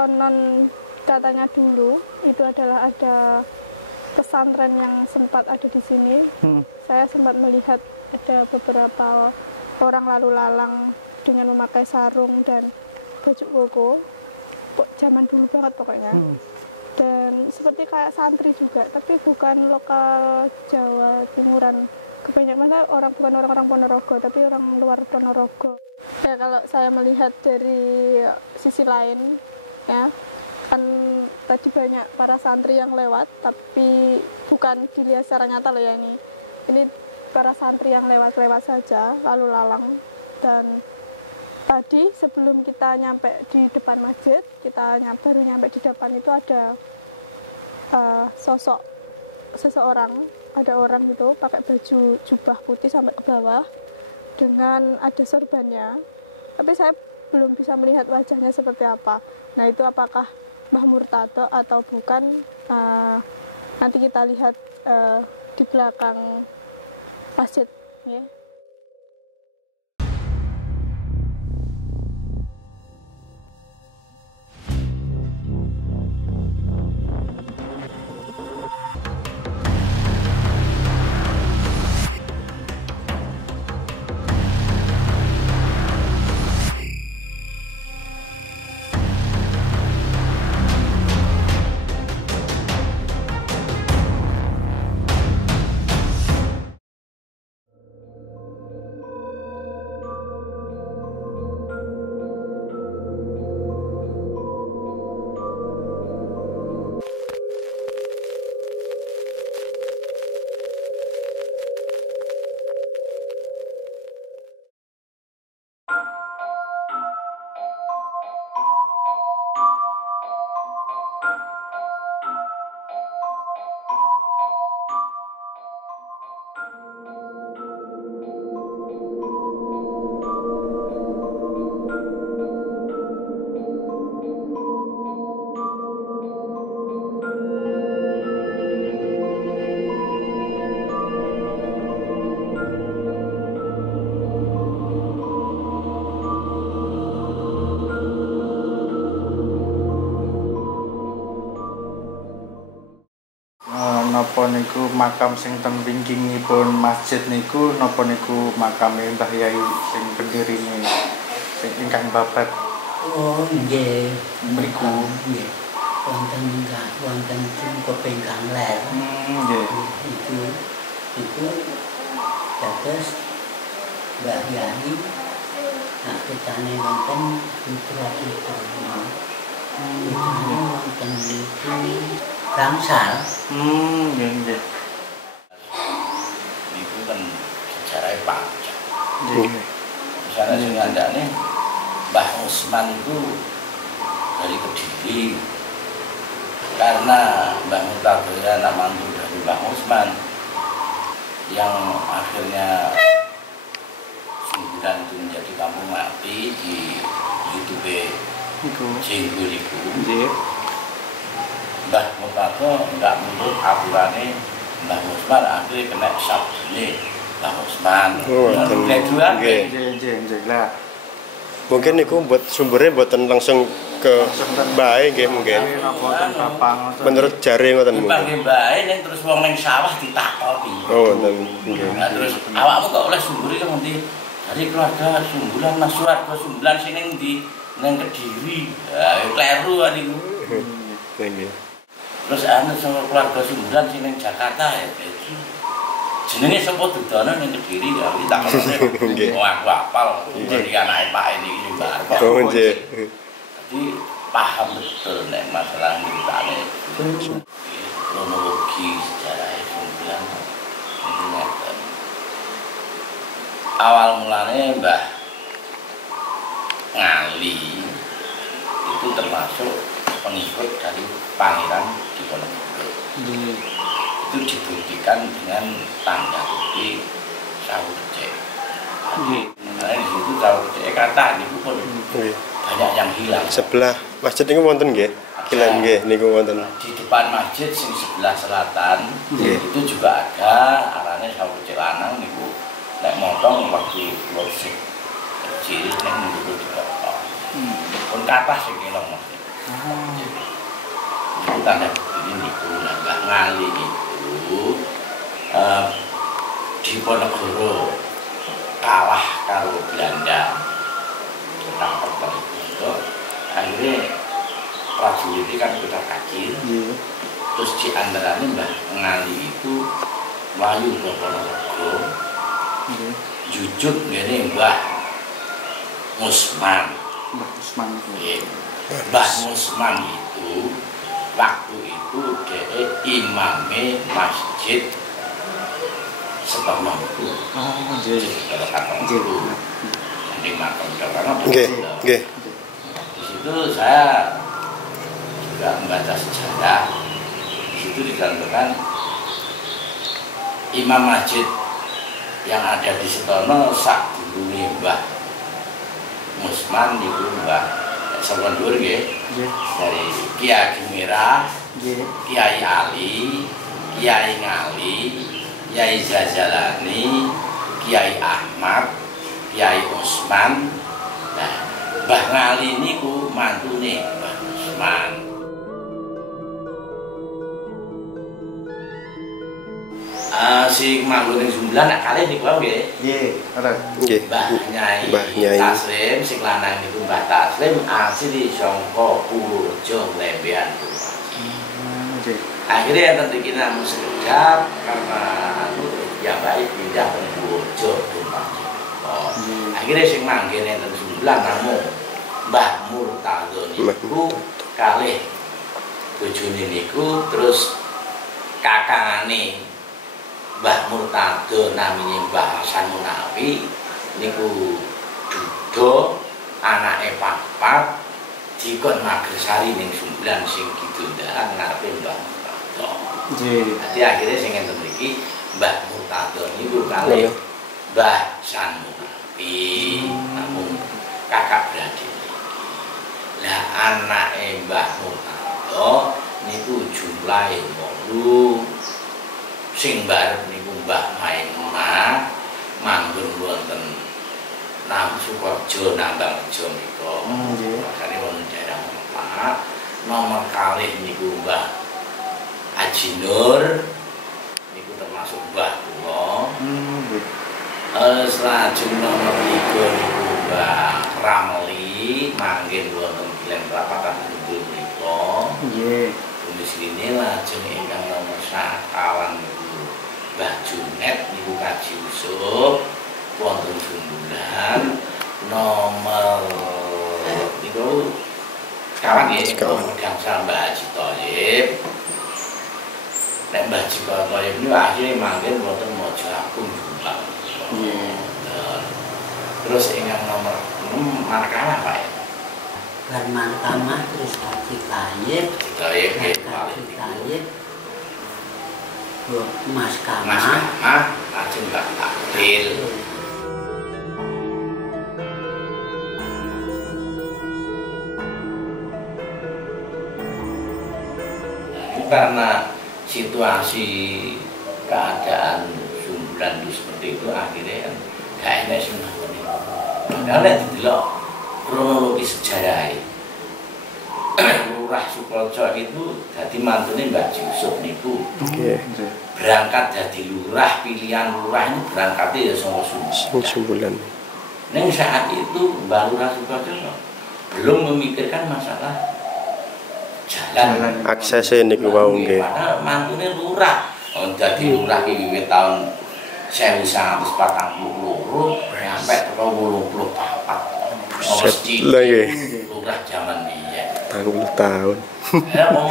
konon katanya dulu itu adalah ada pesantren yang sempat ada di sini. Saya sempat melihat ada beberapa orang lalu lalang dengan memakai sarung dan baju koko. Zaman dulu banget pokoknya. Dan seperti kayak santri juga, tapi bukan lokal Jawa Timuran. Kebanyakan bukan orang-orang Ponorogo, tapi orang luar Ponorogo. Ya kalau saya melihat dari sisi lain, ya kan tadi banyak para santri yang lewat, tapi bukan dilihat secara nyata loh ya ini. Ini para santri yang lewat-lewat saja, lalu lalang. Dan tadi sebelum kita nyampe di depan masjid, baru nyampe di depan itu ada sosok seseorang, ada orang gitu pakai baju jubah putih sampai ke bawah dengan ada sorbannya, tapi saya belum bisa melihat wajahnya seperti apa. Nah itu apakah Mbah Murtado atau bukan, nanti kita lihat di belakang masjid ya. Napa niku makam sing ten wingkingipun masjid niku napa niku makame Mbah Yai sing pendirine sing ingkang babat? Oh nggih, mriku nggih. Wonten kepengkang ler. Nggih. Itu dados Mbah Yai nak kitane wonten putra-putra. Wonten Ramsal. Nggih. Itu kan sejarah Pak. Nggih. Sejarah sing ngandane Mbah Usman itu dari Kediri. Karena Mbah Murtado anak mantu dari Mbah Usman yang akhirnya Sumbulan itu menjadi kampung mati di YouTube Singgu itu. Nggih. Mbah Murtado enggak menurut aturannya Mbah Usman akhirnya kena sabjine Mbah Usman. Nggih. Lah mungkin niku buat sumbernya buatan langsung ke bae nggih mungkin. Napa ten Bapang Menurut jare ngoten mungkin. Bagi bae ning terus wong ning sawah ditakoki. Oh, nggih. Terus awakmu kok oleh sumber iki ngendi? Dari keluarga Sumbulan Mas Suwarto Sumbulan sing ning ndi? Ning Kediri. Ya kleru niku. Nggih. Terus anu sama keluarga Sumbulan sing ning Jakarta ya iki. Jenenge sapa dudono ning Kediri ya ditakoni. Wong aku hafal. Iki anake Pak ini juga. Oh, nggih. Jadi paham betul nek masalah mutane. Kronologi sejarah Sumbulan. Awal mulanya Mbah Ngali itu termasuk pengikut dari Pangeran Diponegoro. Itu dibuktikan dengan tanda bukti Sawujek. Nah di situ Sawujek kata itu pun banyak yang hilang. Sebelah masjid niku wonten nggih. Kilen nggih niku wonten. Di depan masjid sing sebelah selatan itu juga ada arane Sawujek lanang niku nek motong waktu losik cilik nek niku dipotong. Pun kathah sing kena. Itu tanda ini itu Mbah Ngali itu Diponegoro kalah karo Belanda ditangkap karo Belanda. Akhirnya prajurit itu kan kita kaji. Terus di antaranya Mbah Ngali itu wali ke Ponorogo, jujur ini Mbah Musman. Mbah Usman itu. Mbah Musman itu waktu itu dia imame masjid Seperman itu. Oh, nggih. Di makam Jawa. Nggih. Di situ saya juga membaca sejarah. Di situ dikatakan imam masjid yang ada di Setono sak dulure Mbah Musman itu Mbah Sewendur nggih. Dari Kiai Merah, Kiai Ali, Kiai Ngali, Kiai Zazalani, Kiai Ahmad, Kiai Usman. Nah, Mbah Ngali niku mantune Mbah Usman. Si manggon ning Sumbelan nek kalih niku wae nggih. Nggih. Mbah Nyai Taslim sing lanang niku Mbah Taslim asli saka Purworejo Lembean. Akhirnya tentu kita mustajab karena yang baik pindah ke Purworejo. Akhirnya sing manggen enten Sumbelan namung Mbah Murtado niku kalih bojone niku terus kakangane Mbah Murtado namanya Mbah Hasan Munawi niku duda anake papat dikon Magersari ning Sumbelan sing ditundhakan nate Mbah Murtado. Nggih. Dadi akhire sing enten iki Mbah Murtado niku kalih Mbah Sanusi namun kakak beradik. Nah anake Mbah Murtado niku jumlahe 8 sing bareng niku Mbah Maimunah manggon wonten nang Sukorejo Nambang Joko. Nggih. Kali wonten daerah Pak. Nomor kalih niku Mbah Haji Nur niku termasuk Mbah kula. Nggih. Selajeng nomor 3 niku Mbah Ramli manggen wonten Glen Prapatan niku. Nggih. Di sini lajeng ingkang sakawan Mbah Junet niku kaji isuk wonten Sumbelan nomor itu kawan ya yang Mbah Haji Tholib. Nek Mbah Haji Tholib niku akhire manggen wonten Mojo Agung Jombang. Terus ingkang nomor 6 markah apa ya? Lan Mahkamah terus Kaji Tayyib, Kaji Tayyib, Mahkamah, Kaji Tayyib. Karena situasi keadaan Sumbelan itu seperti itu akhirnya kayaknya semua. Karena delok kronologi sejarah Lurah Sukorejo itu jadi mantune Mbak Yusuf niku berangkat jadi lurah, pilihan lurah ini berangkatnya ya sama Sumbelan. Nah saat itu Mbak Lurah Sukorejo belum memikirkan masalah jalan aksesnya niku wau nggih. Karena mantune lurah, jadi lurah iki tahun 1942 sampai ke 84. Lagi udah zaman ini 30 tahun. Ya mau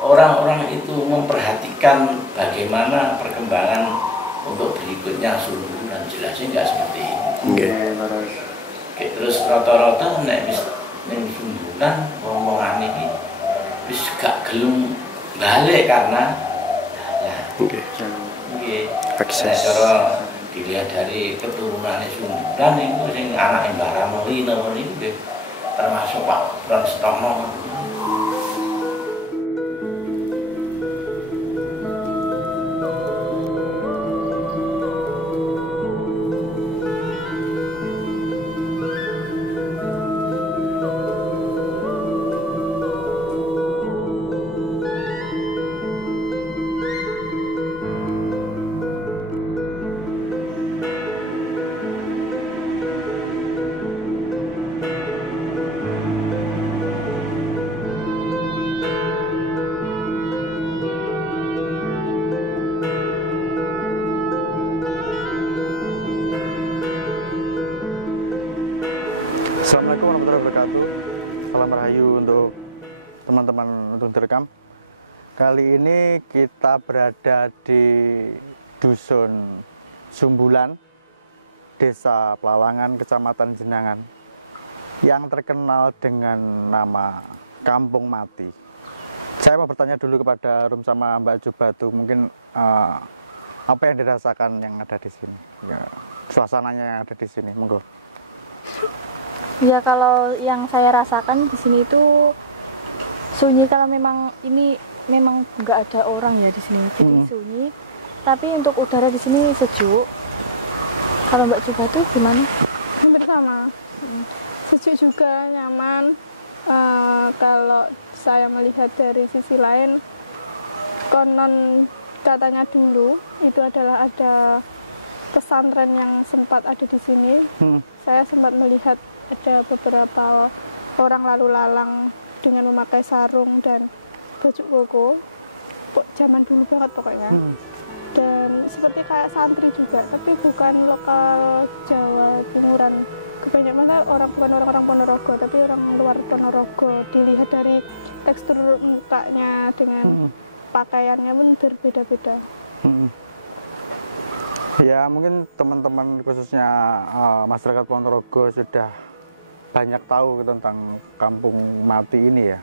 orang-orang itu memperhatikan bagaimana perkembangan untuk berikutnya Sumbelan jelasnya nggak seperti ini. Terus rata-rata nek wis Sumbelan rombongan ini wis gak gelem balik karena akses. Dilihat dari keturunan Sumbelan itu sing anak Mbah Ramli nomor ini termasuk Pak Prastono. Assalamualaikum warahmatullahi wabarakatuh. Salam rahayu untuk teman-teman untuk direkam. Kali ini kita berada di Dusun Sumbulan, Desa Pelalangan, Kecamatan Jenangan, yang terkenal dengan nama Kampung Mati. Saya mau bertanya dulu kepada Rum sama Mbak Jubatu, mungkin apa yang dirasakan yang ada di sini, ya, suasananya yang ada di sini, monggo. Ya, kalau yang saya rasakan di sini itu sunyi. Kalau memang ini memang nggak ada orang ya di sini, sunyi. Tapi untuk udara di sini sejuk. Kalau Mbak Jubatu gimana? Hampir sama. Sejuk juga, nyaman. Kalau saya melihat dari sisi lain, konon katanya dulu itu adalah ada pesantren yang sempat ada di sini. Saya sempat melihat ada beberapa orang lalu lalang dengan memakai sarung dan baju koko, zaman dulu banget pokoknya. Dan seperti kayak santri juga, tapi bukan lokal Jawa Timuran. Kebanyakan bukan orang-orang Ponorogo, tapi orang luar Ponorogo. Dilihat dari tekstur mukanya dengan pakaiannya pun berbeda-beda. Ya, mungkin teman-teman khususnya masyarakat Ponorogo sudah banyak tahu tentang Kampung Mati ini ya.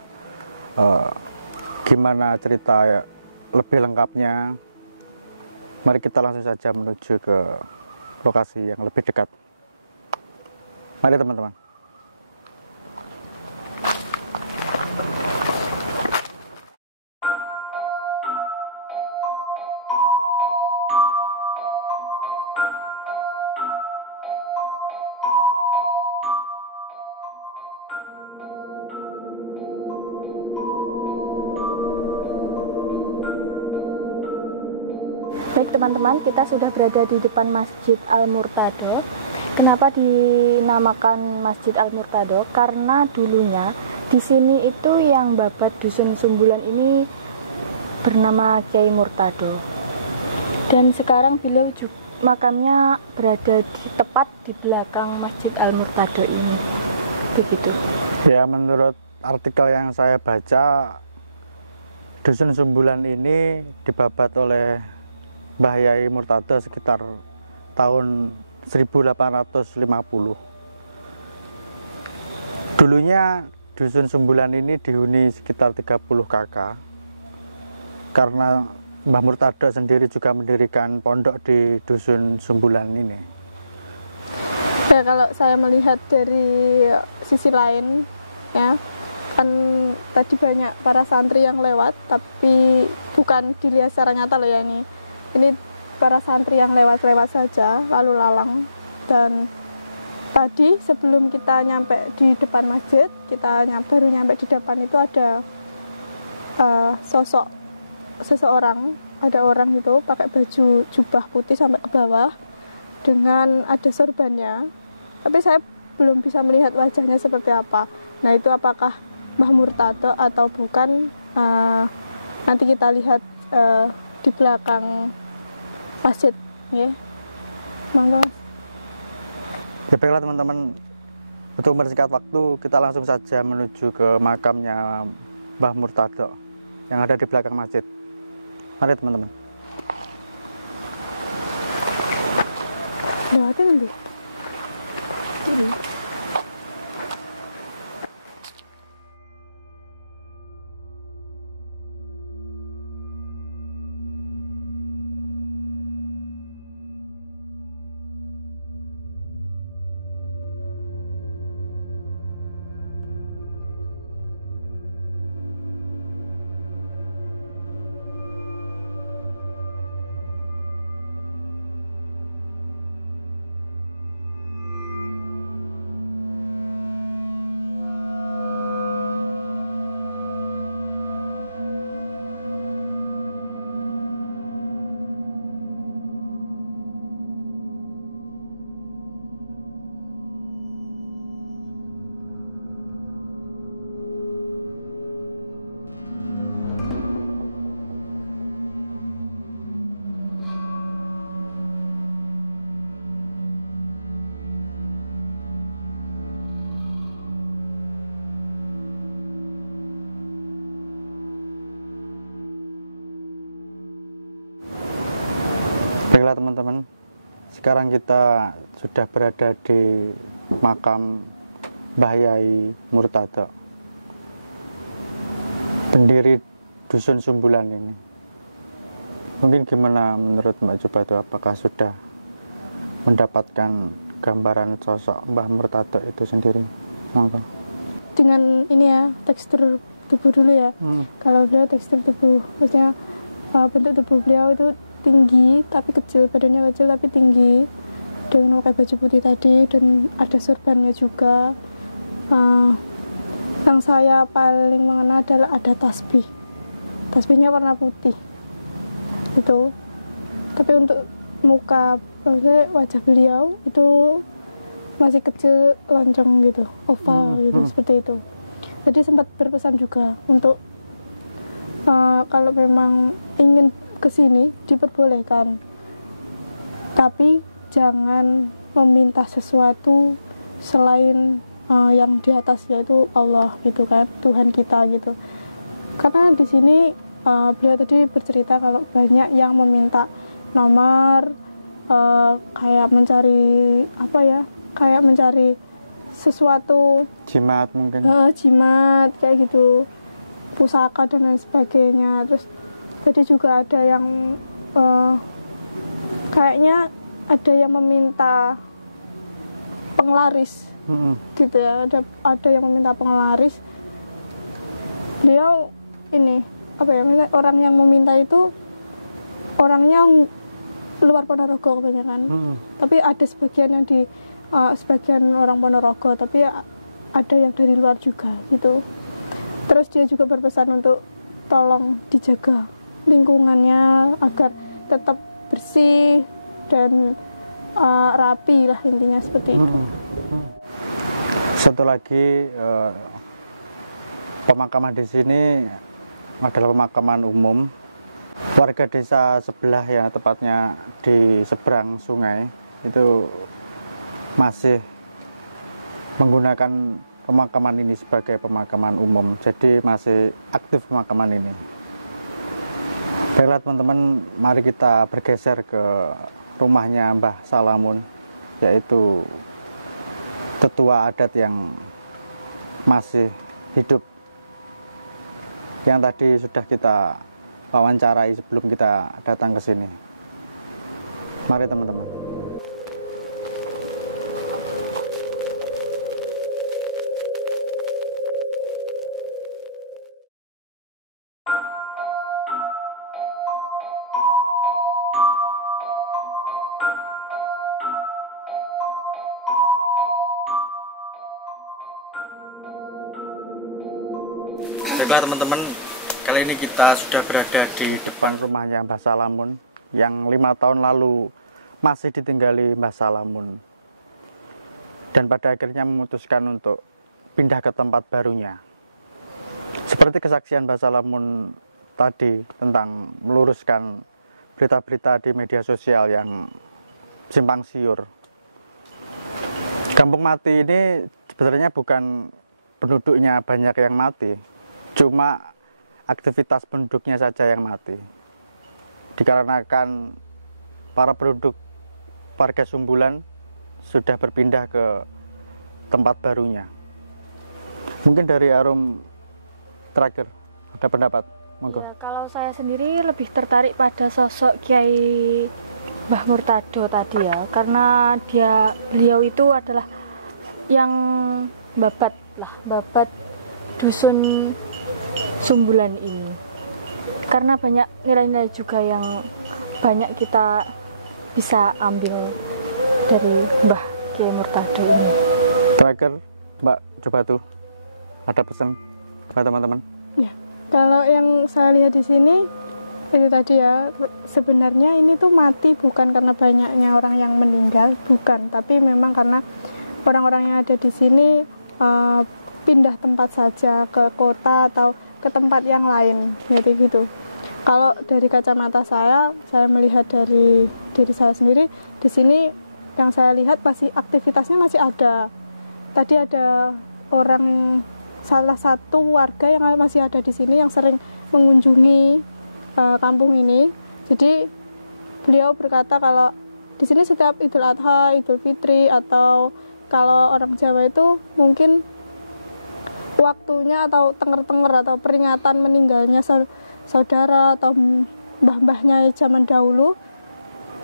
Gimana cerita lebih lengkapnya? Mari kita langsung saja menuju ke lokasi yang lebih dekat. Mari teman-teman. Baik teman-teman, kita sudah berada di depan Masjid Al-Murtado. Kenapa dinamakan Masjid Al-Murtado? Karena dulunya di sini itu yang babat Dusun Sumbulan ini bernama Kiai Murtado. Dan sekarang beliau makamnya berada tepat di belakang Masjid Al-Murtado ini. Begitu. Ya, menurut artikel yang saya baca, Dusun Sumbulan ini dibabat oleh Mbah Yai Murtado sekitar tahun 1850. Dulunya Dusun Sumbulan ini dihuni sekitar 30 kakak, karena Mbah Murtado sendiri juga mendirikan pondok di Dusun Sumbulan ini. Ya, kalau saya melihat dari sisi lain, ya kan tadi banyak para santri yang lewat, tapi bukan dilihat secara nyata loh ya ini. Ini para santri yang lewat-lewat saja, lalu lalang. Dan tadi sebelum kita nyampe di depan masjid, baru nyampe di depan itu ada sosok seseorang, ada orang itu pakai baju jubah putih sampai ke bawah dengan ada sorbannya. Tapi saya belum bisa melihat wajahnya seperti apa. Nah, itu apakah Mbah Murtado atau bukan? Nanti kita lihat di belakang masjid, ya. Monggo, Mas. Ya, baiklah teman-teman, untuk mempersingkat waktu, kita langsung saja menuju ke makamnya Mbah Murtado yang ada di belakang masjid. Mari teman-teman. Lewatin nanti. Ini. teman-teman, sekarang kita sudah berada di makam Mbah Yai Murtada, pendiri Dusun Sumbulan ini. Mungkin gimana menurut Mbak Jubatu, apakah sudah mendapatkan gambaran sosok Mbah Murtada itu sendiri? Monggo. Dengan ini ya, tekstur tubuh dulu ya. Kalau beliau tekstur tubuh, maksudnya bentuk tubuh beliau itu tinggi tapi kecil, badannya kecil tapi tinggi, dengan pakai baju putih tadi dan ada sorbannya juga. Yang saya paling mengenal adalah ada tasbih. Tasbihnya warna putih. Itu. Tapi untuk muka, wajah beliau itu masih kecil, loncong gitu, oval gitu, seperti itu. Jadi sempat berpesan juga untuk kalau memang ingin kesini diperbolehkan, tapi jangan meminta sesuatu selain yang di atas, yaitu Allah gitu kan, Tuhan kita gitu. Karena di sini beliau tadi bercerita kalau banyak yang meminta nomor, kayak mencari apa ya, kayak mencari sesuatu, Jimat mungkin. Jimat kayak gitu, pusaka dan lain sebagainya. Terus tadi juga ada yang kayaknya ada yang meminta penglaris gitu ya, ada yang meminta penglaris. Beliau ini apa ya, orang yang meminta itu orangnya luar Ponorogo kebanyakan, tapi ada sebagian yang di sebagian orang Ponorogo, tapi ada yang dari luar juga gitu. Terus dia juga berpesan untuk tolong dijaga lingkungannya agar tetap bersih dan rapi lah, intinya seperti itu. Satu lagi, pemakaman di sini adalah pemakaman umum. Warga desa sebelah, ya tepatnya di seberang sungai, itu masih menggunakan pemakaman ini sebagai pemakaman umum. Jadi masih aktif pemakaman ini. Baiklah teman-teman, mari kita bergeser ke rumahnya Mbah Salamun, yaitu tetua adat yang masih hidup, yang tadi sudah kita wawancarai sebelum kita datang ke sini. Mari teman-teman. Baiklah teman-teman, kali ini kita sudah berada di depan rumahnya Mbah Salamun yang 5 tahun lalu masih ditinggali Mbah Salamun, dan pada akhirnya memutuskan untuk pindah ke tempat barunya. Seperti kesaksian Mbah Salamun tadi tentang meluruskan berita-berita di media sosial yang simpang siur. Kampung Mati ini sebenarnya bukan penduduknya banyak yang mati, cuma aktivitas penduduknya saja yang mati. Dikarenakan para penduduk warga Sumbulan sudah berpindah ke tempat barunya. Mungkin dari Arum terakhir ada pendapat, monggo. Ya, kalau saya sendiri lebih tertarik pada sosok Kiai Mbah Murtada tadi ya, karena beliau itu adalah yang babat dusun Sumbulan ini, karena banyak nilai-nilai juga yang banyak kita bisa ambil dari Mbah Kiai Murtada ini. Terakhir Mbak Jubatu, ada pesan kepada teman-teman? Ya, kalau yang saya lihat di sini itu tadi ya, sebenarnya ini tuh mati bukan karena banyaknya orang yang meninggal, bukan, tapi memang karena orang-orang yang ada di sini pindah tempat saja ke kota atau ke tempat yang lain, jadi gitu. Kalau dari kacamata saya melihat dari diri saya sendiri di sini, yang saya lihat masih aktivitasnya masih ada. Tadi ada orang, salah satu warga yang masih ada di sini yang sering mengunjungi kampung ini. Jadi beliau berkata kalau di sini setiap Idul Adha, Idul Fitri, atau kalau orang Jawa itu mungkin waktunya atau tenger-tenger atau peringatan meninggalnya saudara atau mbah-mbahnya zaman dahulu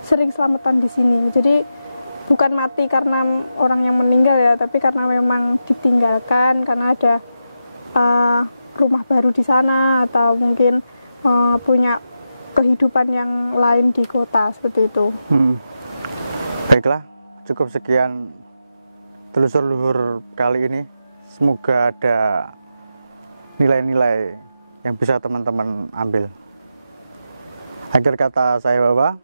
sering selamatan di sini. Jadi bukan mati karena orang yang meninggal ya, tapi karena memang ditinggalkan karena ada rumah baru di sana atau mungkin punya kehidupan yang lain di kota seperti itu. Baiklah, cukup sekian telusur luhur kali ini. Semoga ada nilai-nilai yang bisa teman-teman ambil. Akhir kata saya Wawa,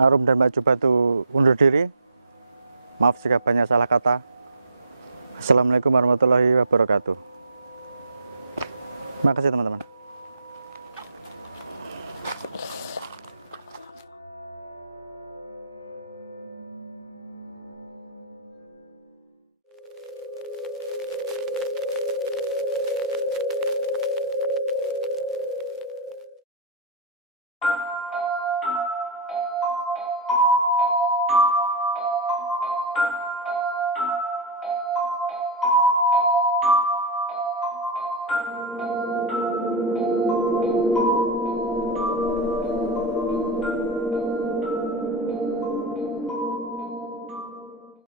Arum dan Mbak Jubatu undur diri. Maaf jika banyak salah kata. Assalamualaikum warahmatullahi wabarakatuh. Terima kasih teman-teman.